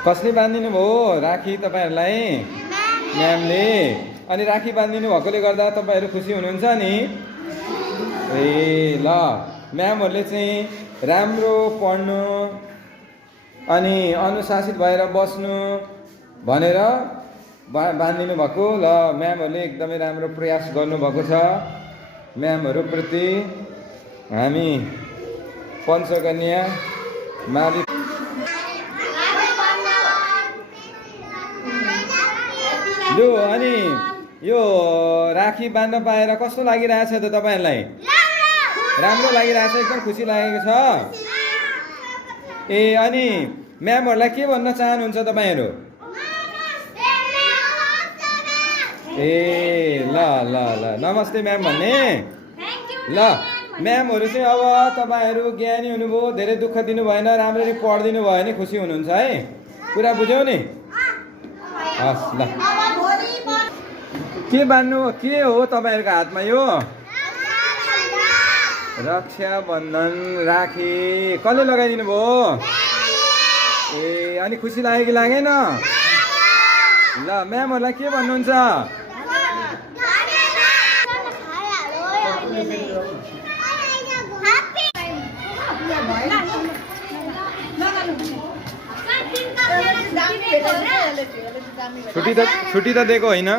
कसले बाँधिदिनु भयो राखी तपाईँहरूलाई? म्यामले। अनि राखी बाँधिदिनु भएकोले गर्दा तपाईँहरू खुसी हुनुहुन्छ नि? ए ल, म्यामहरूले चाहिँ राम्रो पढ्नु अनि अनुशासित भएर बस्नु भनेर बाँधिदिनु भएको। ल, म्यामहरूले एकदमै राम्रो प्रयास गर्नुभएको छ। म्यामहरूप्रति हामी पञ्चकन्या मावि लु। अनि यो राखी बाँध्न पाएर कस्तो लागिरहेछ त तपाईँहरूलाई? राम्रो लागिरहेछ, एकदम खुसी लागेको छ। ए अनि म्यामहरूलाई के भन्न चाहनुहुन्छ तपाईँहरू? ए ल ल ल, नमस्ते म्याम भन्ने। ल, म्यामहरू चाहिँ अब तपाईँहरू ज्ञानी हुनुभयो, धेरै दुःख दिनु भएन, राम्ररी पढिदिनु भयो भने खुसी हुनुहुन्छ है? कुरा बुझ्यौ नि? हस् ल। के बान्नु, के हो तपाईँहरूको हातमा यो? रक्षाबन्धन राखी कसले लगाइदिनु भयो? ए अनि खुसी लाग्यो कि लागेन? ल, म्यामहरूलाई के भन्नुहुन्छ? छुट्टी त दिएको होइन?